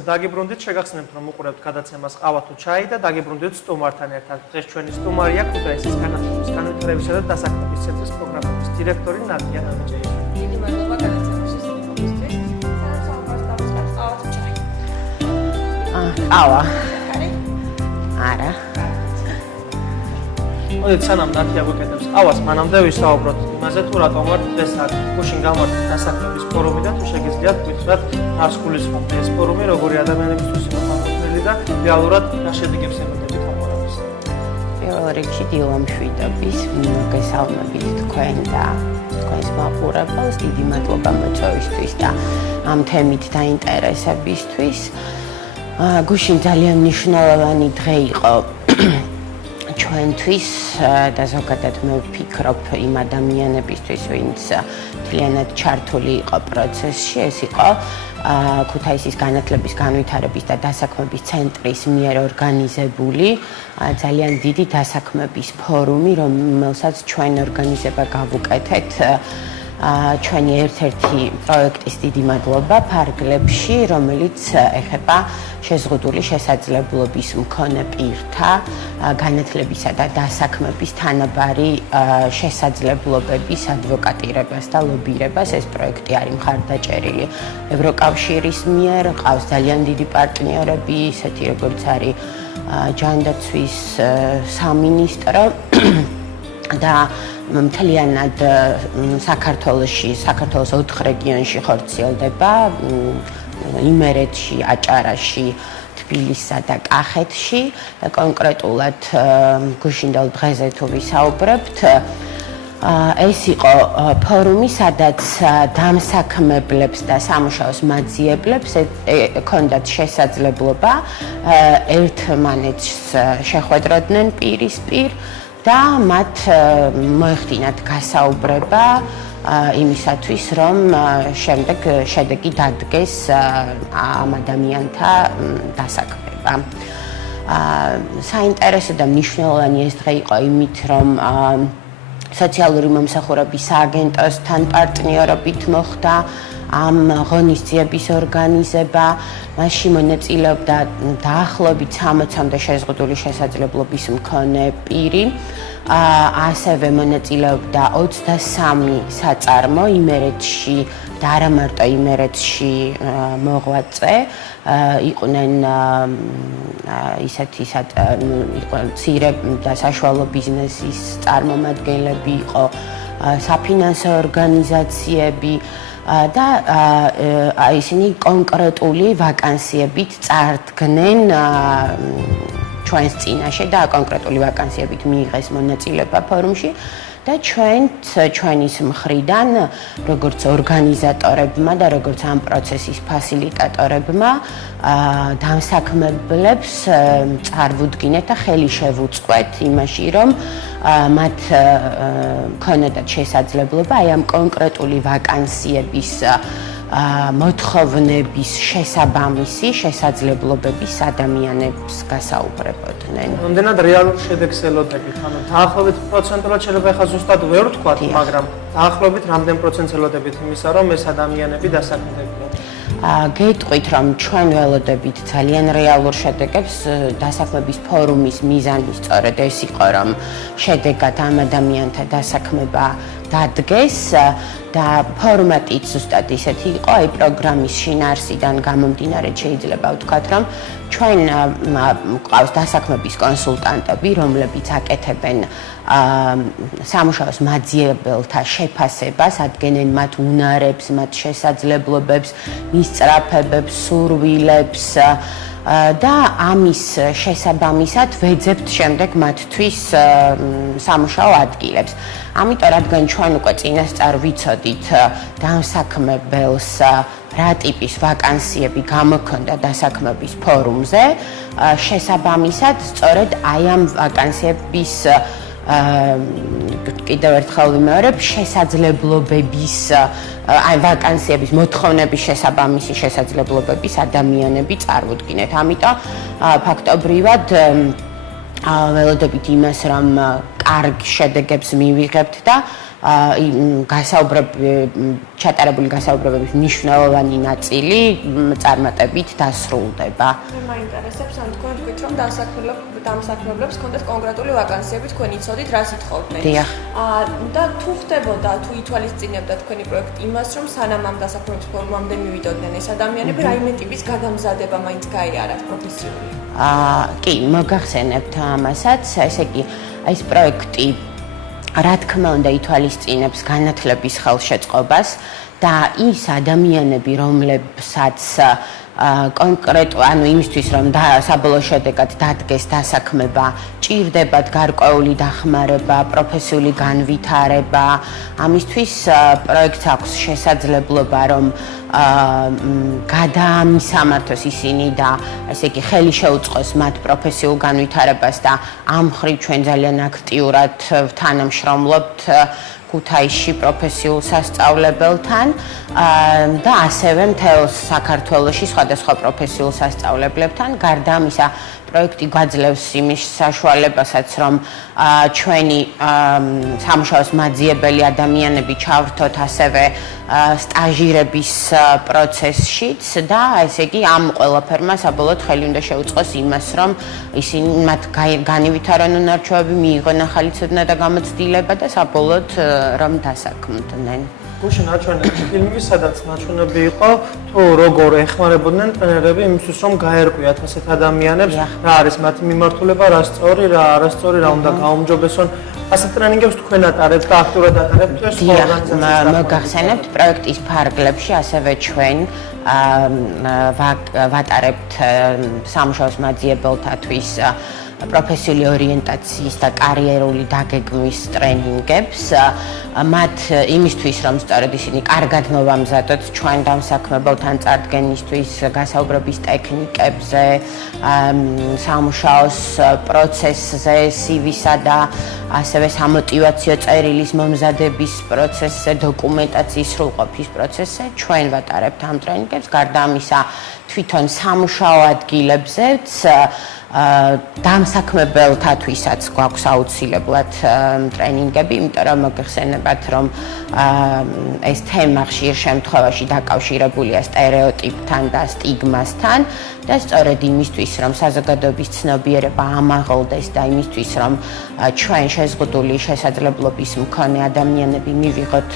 დაგიბრუნდით, შეგახსენებთ, რომ უყურებთ გადაცემას ყავა თუ ჩაი და დაგიბრუნდით სტუმართან ერთად. დღეს ჩვენი სტუმარია ქუთაისის განათლების განვითარებისა და დასაქმების ცენტრის პროგრამების დირექტორი ნადია ნამიჯეიშვილი. დიდი მადლობა გადაცემაში სტუმრობისთვის. სანამ საუბარს დავიწყებთ, ყავა თუ ჩაი? ყავა. ხარი? არა. მოდით, სანამ ნადია გვეკეთებს ყავას, მანამდე ვისაუბროთ იმაზე, თუ რატომ ვართ დღეს აქ გუშინ გამართული დასაქმების ფორუმი და თუ შეგიძლიათ გითხრათ, რას გულისხმობს ეს ფორუმი, როგორი ადამიანებისთვის იყო განკუთვნილი და რეალურად რა შედეგებს ემატებით ამბავებს. პირველ რიგში დილამშვიდობის, მოგესალმებით თქვენ და თქვენს მაყურებელს, დიდი მადლობა მოწვევისთვის და ამ თემით დაინტერესებისთვის. გუშინ ძალიან მნიშვნელოვანი დღე იყო ჩვენთვის და ზოგადად მე ვფიქრობ იმ ადამიანებისთვის, ვინც მთლიანად ჩართული იყო პროცესში, ეს იყო ქუთაისის განათლების განვითარების და დასაქმების ცენტრის მიერ ორგანიზებული ძალიან დიდი დასაქმების ფორუმი, რომელსაც ჩვენ ორგანიზება გავუკეთეთ ჩვენი ერთ-ერთი პროექტის დიდი მადლობა ფარგლებში, რომელიც ეხება შეზღუდული შესაძლებლობის მქონე პირთა განათლებისა და დასაქმების თანაბარი შესაძლებლობების ადვოკატირებას და ლობირებას. ეს პროექტი არის მხარდაჭერილი ევროკავშირის მიერ, ყავს ძალიან დიდი პარტნიორები, ისეთი როგორც არის ჯანდაცვის სამინისტრო და მთლიანად საქართველოს 4 რეგიონში ხორციელდება, იმერეთში, აჭარაში, თბილისსა და კახეთში. კონკრეტულად გუშინდელ დღეზე თუ ვისაუბრებთ, ეს იყო ფორუმი, სადაც დამსაქმებლებს და სამუშაოს მაძიებლებს ჰქონდათ შესაძლებლობა ერთმანეთს შეხვედროდნენ პირისპირ და მათ მოეხდინათ გასაუბრება იმისათვის, რომ შემდეგ შედეგი დადგეს ამ ადამიანთა დასაქმება. საინტერესო და მნიშვნელოვანი ეს დღე იყო იმით, რომ სოციალური მომსახურების სააგენტოსთან პარტნიორობით მოხდა ამ ღონისძიების ორგანიზება, მასში მონაწილეობდა დაახლოებით 60-მდე შეზღუდული შესაძლებლობის მქონე პირი, ასევე მონაწილეობდა 23 საწარმო იმერეთში და არა მარტო იმერეთში მოღვაწე, იყვნენ ისეთი მცირე და საშუალო ბიზნესის წარმომადგენლები, იყო საფინანსო ორგანიზაციები და ისინი კონკრეტული ვაკანსიებით წარდგნენ ჩვენს წინაშე და კონკრეტული ვაკანსიებით მიიღეს მონაწილეობა ფორუმში და ჩვენის მხრიდან, როგორც ორგანიზატორებმა და როგორც ამ პროცესის ფასილიტატორებმა, დამსაქმებლებს წარვუდგინეთ და ხელი შევუწყოთ იმაში, რომ მათ ქონოდათ შესაძლებლობა აი ამ კონკრეტული ვაკანსიების მოთხოვნების შესაბამისი შესაძლებლობების ადამიანებს გასაუბრებოდნენ. რამდენად რეალურ შედეგს ელოდებით? ანუ დაახლოებით პროცენტულად შეიძლება ახლა ზუსტად ვერ ვთქვათ, მაგრამ დაახლოებით რამდენ პროცენტს ელოდებით იმისა, რომ ეს ადამიანები დასაქმდებიან? გეტყვით, რომ ჩვენ ველოდებით ძალიან რეალურ შედეგებს. დასაქმების ფორუმის მიზანი სწორედ ეს იყო, რომ შედეგად ამ ადამიანთა დასაქმება დადგეს და ფორმატიც ზუსტად ისეთი იყო, აი პროგრამის შინაარსიდან გამომდინარე შეიძლება ვთქვათ, რომ ჩვენ გვყავს დასაქმების კონსულტანტები, რომლებიც აკეთებენ სამუშაოს მაძიებელთა შეფასებას, ადგენენ მათ უნარებს, მათ შესაძლებლობებს, მისწრაფებებს, სურვილებს და ამის შესაბამისად ვეძებთ შემდეგ მათთვის სამუშაო ადგილებს. ამიტომ, რადგან ჩვენ უკვე წინასწარ ვიცოდით დამსაქმებელს რა ტიპის ვაკანსიები გამოქონდა დასაქმების ფორუმზე, შესაბამისად, სწორედ აი ამ ვაკანსიების კიდევ ერთხელ ვიმეორებ, შესაძლებლობების აი ვაკანსიების მოთხოვნების შესაბამისი შესაძლებლობების ადამიანები წარვუდგინეთ. ამიტომ ფაქტობრივად ველოდებით იმას, რომ კარგ შედეგებს მივიღებთ და ჩატარებული გასაუბრებების მნიშვნელოვანი ნაწილი წარმატებით დასრულდება. მაინტერესებს ან თქვენ თქვით რომ დამსაქმებლებს კონდეთ კონკრეტული ვაკანსიები თქვენ იცოდით რას ითხოვდნენ. და თუ ხდებოდა თუ ითვალისწინებდა თქვენი პროექტი იმას რომ სანამ ამ დასაქმების ფორმამდე მივიდოდნენ ეს ადამიანები რაიმე ტიპის გადამზადება მაინც გაიარათ პროფესიული. კი, მოგახსენებთ ამასაც, ესე იგი ეს პროექტი რა თქმა უნდა ითვალისწინებს განათლების ხელშეწყობას და ის ადამიანები, რომლებსაც ანუ იმისთვის რომ საბოლოო შედეგად დადგეს დასაქმება, ჭირდებათ გარკვეული დახმარება, პროფესიული განვითარება. ამისთვის პროექტს აქვს შესაძლებლობა რომ გადაამისამართოს ისინი და ესე იგი ხელი შეუწყოს მათ პროფესიულ განვითარებას და ამ მხრივ ჩვენ ძალიან აქტიურად თანამშრომლობთ ქუთაისში პროფესიულ სასწავლებელთან და ასევე მთელ საქართველოში სხვადასხვა პროფესიულ სასწავლებლებთან. გარდა ამისა, პროექტი გვაძლევს იმის საშუალებასაც, რომ ჩვენი სამუშაოს მაძიებელი ადამიანები ჩავრთოთ ასევე სტაჟირების პროცესშიც და ესე იგი ამ ყველაფერმა საბოლოოდ ხელი უნდა შეუწყოს იმას, რომ ისინი მათ განივითარონ უნარჩვევები, მიიღონ ახალი ცოდნა და გამოცდილება და საბოლოოდ რომ დასაქმდნენ. გუშინ აჩვენეთ ფილმი, სადაც ნაჩვენები იყო თუ როგორ ეხმარებოდნენ ტრენერები იმისთვის, რომ გაერკვიათ ასეთ ადამიანებს, რა არის მათი მიმართულება, რა სწორი, რა არასწორი, რა უნდა გაუმჯობესონ. ასეთ ტრენინგებს თქვენ ატარებთ და აქტიურად ატარებთ ეს ორგანიზაციის. მოგახსენებთ პროექტის ფარგლებში ასევე ჩვენ ვატარებთ სამუშაოს მაძიებელთათვის პროფესიული ორიენტაციის და კარიერული დაგეგმვის ტრენინგებს. მათ იმისთვის, რომ სწორედ ისინი კარგად მოვამზადოთ ჩვენ დამსაქმებელთან წარდგენისთვის გასაუბრების ტექნიკებზე, სამუშაოს პროცესზე, CV-სა და ასევე სამოტივაციო წერილის მომზადების პროცესზე, დოკუმენტაციის სრულყოფის პროცესზე ჩვენ ვატარებთ ამ ტრენინგებს. გარდა ამისა, თვითონ სამუშაო ადგილებზეც დამსაქმებელთათვისაც გვაქვს აუცილებლად ტრენინგები, იმიტომ რომ მოგეხსენებათ, რომ ეს თემა ხშირ შემთხვევაში დაკავშირებულია სტერეოტიპთან და სტიგმასთან და სწორედ იმისთვის, რომ საზოგადოების ცნობიერება ამაღლდეს და იმისთვის, რომ ჩვენ შეზღუდული შესაძლებლობის მქონე ადამიანები მივიღოთ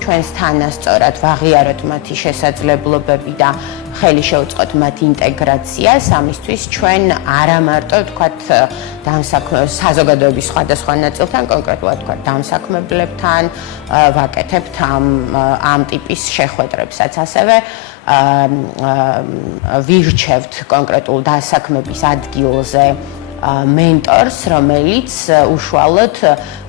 ჩვენს თანასწორად, ვაღიაროთ მათი შესაძლებლობები და ხელი შეუწყოთ მათ ინტეგრაციას, ამისთვის ჩვენ არა მარტო თქვათ საზოგადოების სხვადასხვა ნაწილთან, კონკრეტულად თქვათ დამსაქმებლებთან ვაკეთებთ ამ ტიპის შეხვედრებსაც, ასევე ვირჩევთ კონკრეტულ დასაქმების ადგილზე მენტორს, რომელიც უშუალოდ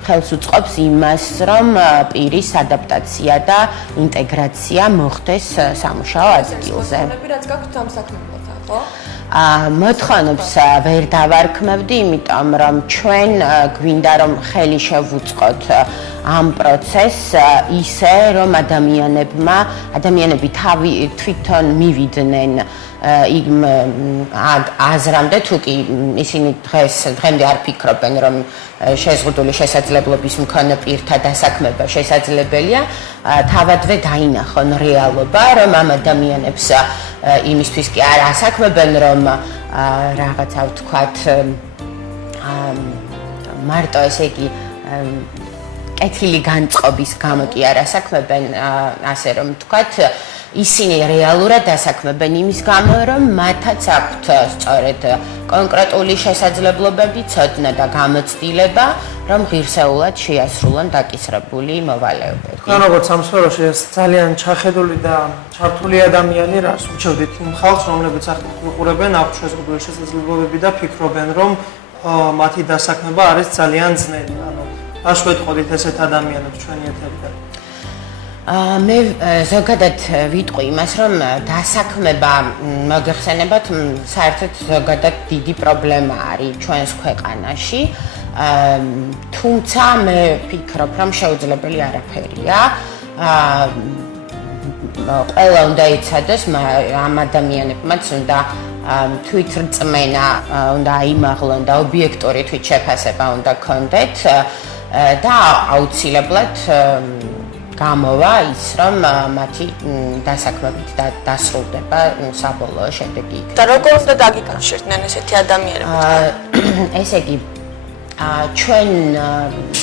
ხელს უწყობს იმას, რომ პირის ადაპტაცია და ინტეგრაცია მოხდეს სამუშაო ადგილზე. რაც გაქვთ დამსაქმებელთან, ხო? მოთხოვნებს ვერ დავარქმევდი, იმიტომ რომ ჩვენ გვინდა რომ ხელი შევუწყოთ ამ პროცესს ისე, რომ ადამიანები თვითონ მივიდნენ იმ აზრამდე, თუ კი ისინი დღემდე არ ფიქრობენ, რომ შეზღუდული შესაძლებლობის მქონე პირთა დასაქმება შესაძლებელია, თავადვე დაინახონ რეალობა, რომ ამ ადამიანებს იმისთვის კი არ ასაქმებენ, რომ რაღაცა ვთქვათ მარტო ესე იგი კეთილი განწყობის გამო კი არ ასაქმებენ, ასე რომ ვთქვათ, ისინი რეალურად დასაქმებენ იმის გამო, რომ მათაც აქვთ სწორედ კონკრეტული შესაძლებლობები, ცოდნა და გამოცდილება, რომ ღირსეულად შეასრულონ დაკისრებული მოვალეობები. თქვენ როგორც ამ სფეროში ეს ძალიან ჩახედული და ჩართული ადამიანი, რას უჩვევდით იმ ხალხს, რომლებიც ახლა ვიყურებენ, აქვთ შეზღუდული შესაძლებლობები და ფიქრობენ, რომ მათი დასაქმება არის ძალიან ძნელი. ანუ რა შევეთყოდით ესეთ ადამიანებს ჩვენი ეთერიდან? მე ზოგადად ვიტყვი იმას, რომ დასაქმება მოგეხსენებათ, საერთოდ ზოგადად დიდი პრობლემა არის ჩვენს ქვეყანაში. თუმცა მე ვფიქრობ, რომ შეუძლებელი არაფერია. ყველა უნდა იცადოს, ამ ადამიანებმაც უნდა თვითრწმენა უნდა აიმაღლონ და ობიექტური თვითშეფასება უნდა ქონდეთ. და აუცილებლად გამოვა ის, რომ მათი დასაქმებით დასრულდება საბოლოო შედეგი. და როგორ უნდა დაგიკავშირდნენ ესეთი ადამიანები? ესე იგი ჩვენ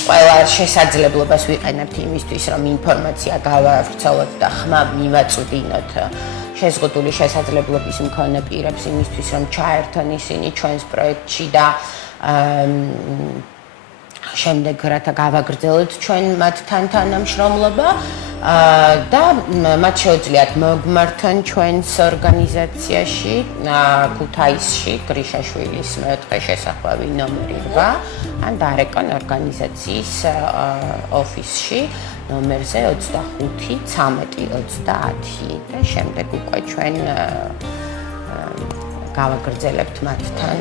ყველა შესაძლებლობას ვიყენებთ იმისთვის, რომ ინფორმაცია გავავრცელოთ და ხმა მივაწვდინოთ შეზღუდული შესაძლებლობის მქონე პირებს იმისთვის, რომ ჩაერთონ ისინი ჩვენს პროექტში და შემდეგ რათა გავაგრძელოთ ჩვენ მათთან თანამშრომლობა და მათ შეუძლიათ მოგვმართონ ჩვენს ორგანიზაციაში ქუთაისში გრიშაშვილის მეოთხე შესახვევი ნომერი 8 ან დარეკონ ორგანიზაციის ოფისში ნომერზე 25 13 30 და შემდეგ უკვე ჩვენ გავაგრძელებთ მათთან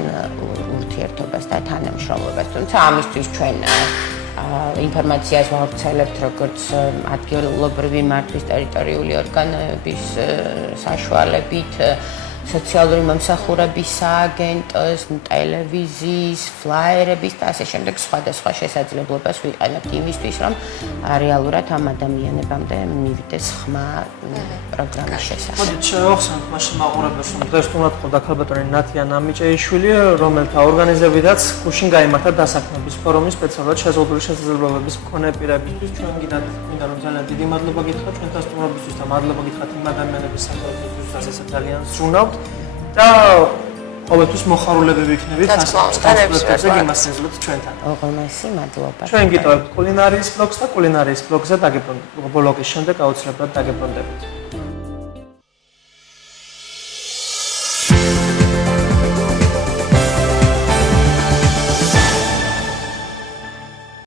ურთიერთობას და თანამშრომლობას. თუმცა ამისთვის ჩვენ ინფორმაციას ვავრცელებთ როგორც ადგილობრივი მართვის ტერიტორიული ორგანოების საშუალებით, სოციალური მომსახურების სააგენტოს, ტელევიზიის, ფლაიერების და ასე შემდეგ სხვადასხვა შესაძლებლობას ვიყენებთ იმისთვის, რომ რეალურად ამ ადამიანებამდე მივიდეს ხმა პროგრამის შესახებ. მოდით შევახსენოთ მაშინ მაყურებელს, რომ დღეს უნდა გქონდა ქალბატონი ნათია ნამიჭეიშვილი, რომელთა ორგანიზებიდანაც გუშინ გაიმართა დასაქმების ფორუმი სპეციალურად შეზღუდული შესაძლებლობების მქონე პირებისთვის. ჩვენ მინდა რომ ძალიან დიდი მადლობა გითხრათ ჩვენთან სტუმრობისთვის და მადლობა გითხრათ იმ ადამიანების სახელობისთვის, რასაც ძალიან ზრუნავთ. და ყოველთვის მოხარულები ვიქნებით ამ პროექტებზე გიმასწრებთ ჩვენთან. ოღონდ მადლობა. ჩვენ გიტოვებთ კულინარიის ბლოგს და კულინარიის ბლოგზე დაგებრუნდებით. ბლოგის შემდეგ აუცილებლად დაგებრუნდებით.